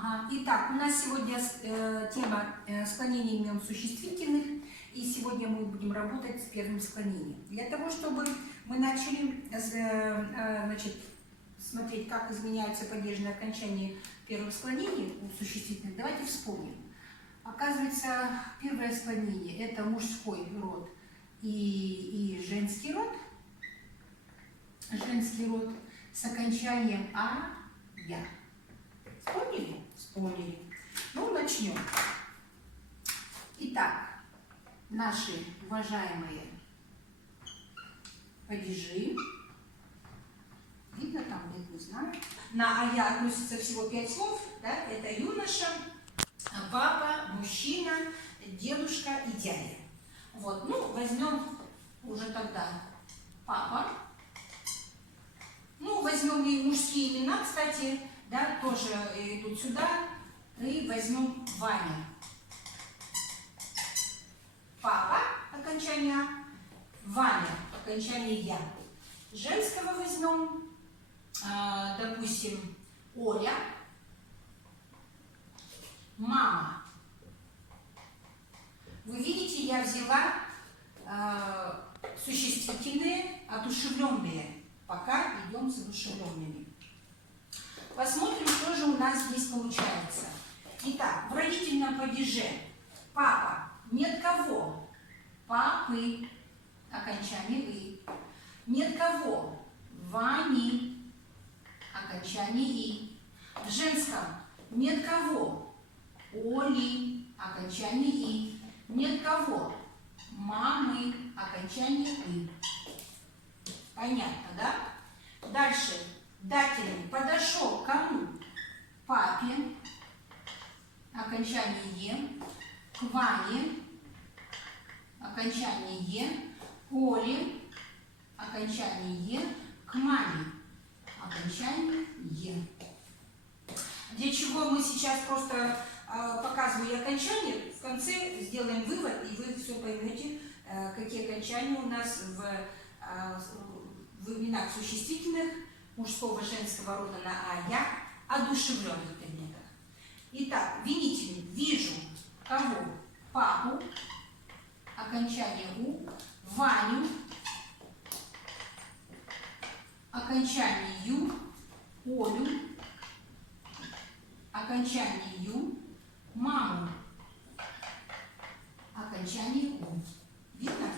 Ага. Итак, у нас сегодня тема склонения имен существительных, и сегодня мы будем работать с первым склонением. Для того, чтобы мы начали смотреть, как изменяются падежные окончания первого склонения у существительных, давайте вспомним. Оказывается, первое склонение – это мужской род и женский род. Женский род с окончанием «а», «я». Вспомнили? Вспомнили. Ну, начнем. Итак, наши уважаемые падежи. Видно там, нет, не знаю. На «а-я» относится всего 5 слов. Да? Это юноша, папа, мужчина, дедушка и дядя. Вот, ну, возьмем уже тогда папа. Ну, возьмем и мужские имена, кстати, да, тоже идут сюда. И возьмем Ваня. Папа, окончание «а», Ваня, окончание «я». Женского возьмем, допустим, Оля, мама. Вы видите, я взяла существительные, одушевленные. Пока идем с одушевленными. Посмотрим, что же у нас здесь получается. Итак, в родительном падеже папа, нет кого, папы, окончание «и». Нет кого, Вани, окончание «и». В женском нет кого, Оли, окончание «и». Нет кого, мамы, окончание «и». Понятно, да? Дальше. Дательный подошел к кому? Папе, окончание «е», к Ване, окончание «е», к Оле, окончание «е», к маме, окончание «е». Для чего мы сейчас просто показываю окончание, в конце сделаем вывод, и вы все поймете, какие окончания у нас в именах существительных мужского, женского рода на «а», «я», одушевленных предметах. Итак, винительный. Вижу кого? Папу, окончание «у», Ваню, окончание «ю», Олю, окончание «ю», маму, окончание «у». Видно?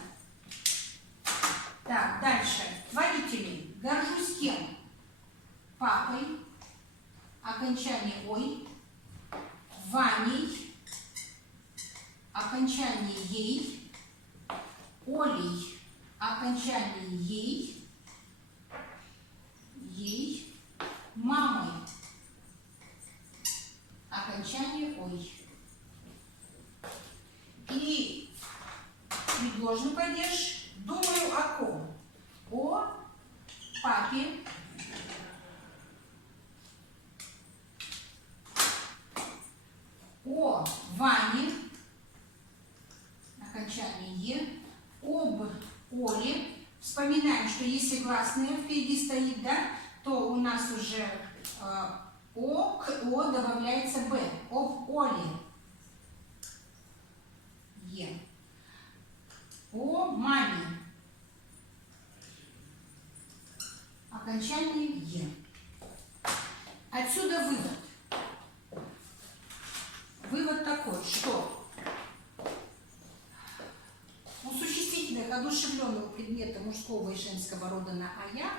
Так, дальше. Водители. Горжусь кем? Папой, окончание «ой», Ваней, окончание «ей», Олей, окончание «ей», ей, мамой, окончание «ой». И предложный падеж. Думаю о ком? О папе, о Ване, окончание «е», об Оле. Вспоминаем, что если гласные впереди стоит, да, то у нас уже о, к о добавляется б. Об Оле. Е. О маме. Окончание «е». Отсюда вывод. Вывод такой, что у существительных одушевленного предмета мужского и женского рода на «а», «я»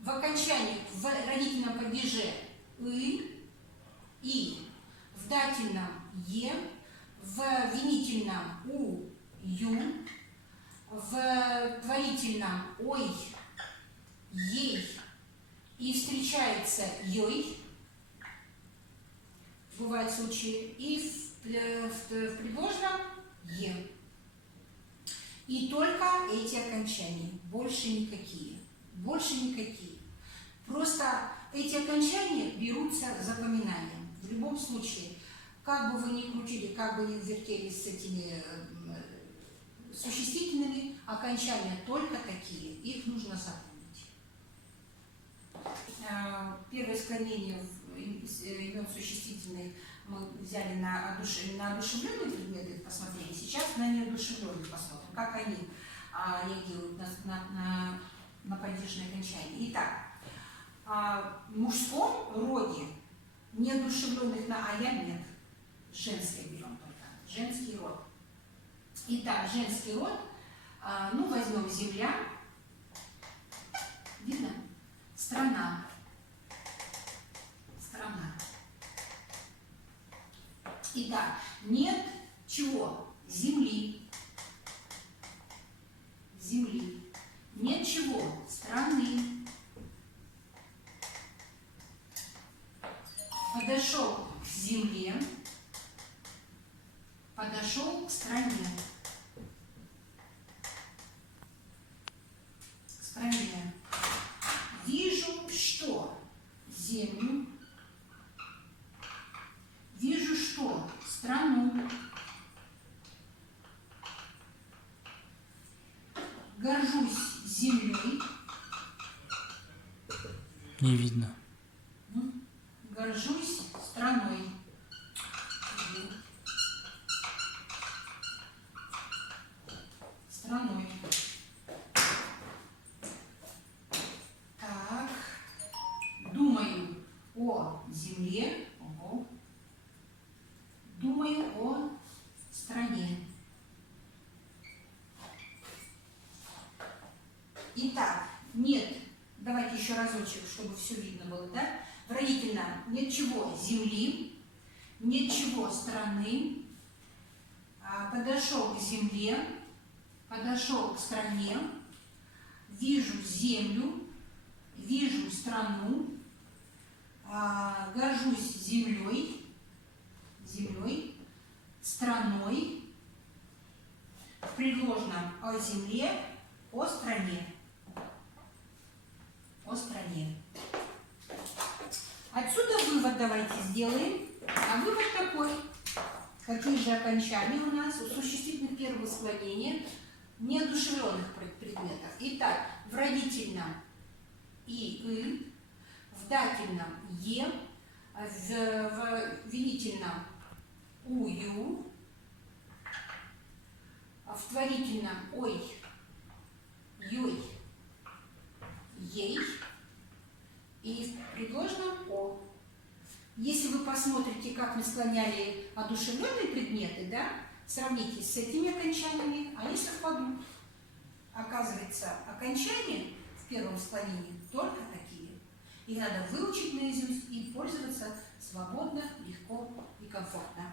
в окончании в родительном падеже «и», в дательном «е», в винительном «у», «ю», в творительном «ой», «ей» и встречается «ей», бывают случаи, и в предложном «е». И только эти окончания, больше никакие. Больше никакие. Просто эти окончания берутся запоминанием. В любом случае, как бы вы ни крутили, как бы ни вертелись с этими существительными, окончания только такие. Их нужно запомнить. Первое склонение имен существительных мы взяли на одушевленные предметы, посмотрели. Сейчас на неодушевленные посмотрим, как они реагируют на падежные окончания. Итак, в мужском роде неодушевленных на «ая» нет. Женское берем только. Женский род. Итак, женский род. Ну, возьмем земля. Видно? Страна. Страна. Итак, нет чего? Земли. Земли. Нет чего? Страны. Подошел к земле. Подошел к стране. К стране. Вижу что? Землю. Вижу что? Страну. Горжусь землей. Не видно. Горжусь страной. Страной. Так. Думаю о земле. Ого. Думаю о стране. Итак, нет. Давайте еще разочек, чтобы все видно было, да? В родительном нет чего земли, нет чего страны, подошел к земле, подошел к стране, вижу землю, вижу страну, горжусь землей, страной, в предложном о земле, о стране. О стране. Отсюда вывод давайте сделаем. А вывод такой. Какие же окончания у нас у существительных первого склонения неодушевленных предметов? Итак, в родительном и, в дательном е, в винительном ую, в творительном ой, юй, ей и в предложном о. Если вы посмотрите, как мы склоняли одушевленные предметы, да, сравните с этими окончаниями, они совпадут. Оказывается, окончания в первом склонении только такие. Их надо выучить наизусть и пользоваться свободно, легко и комфортно.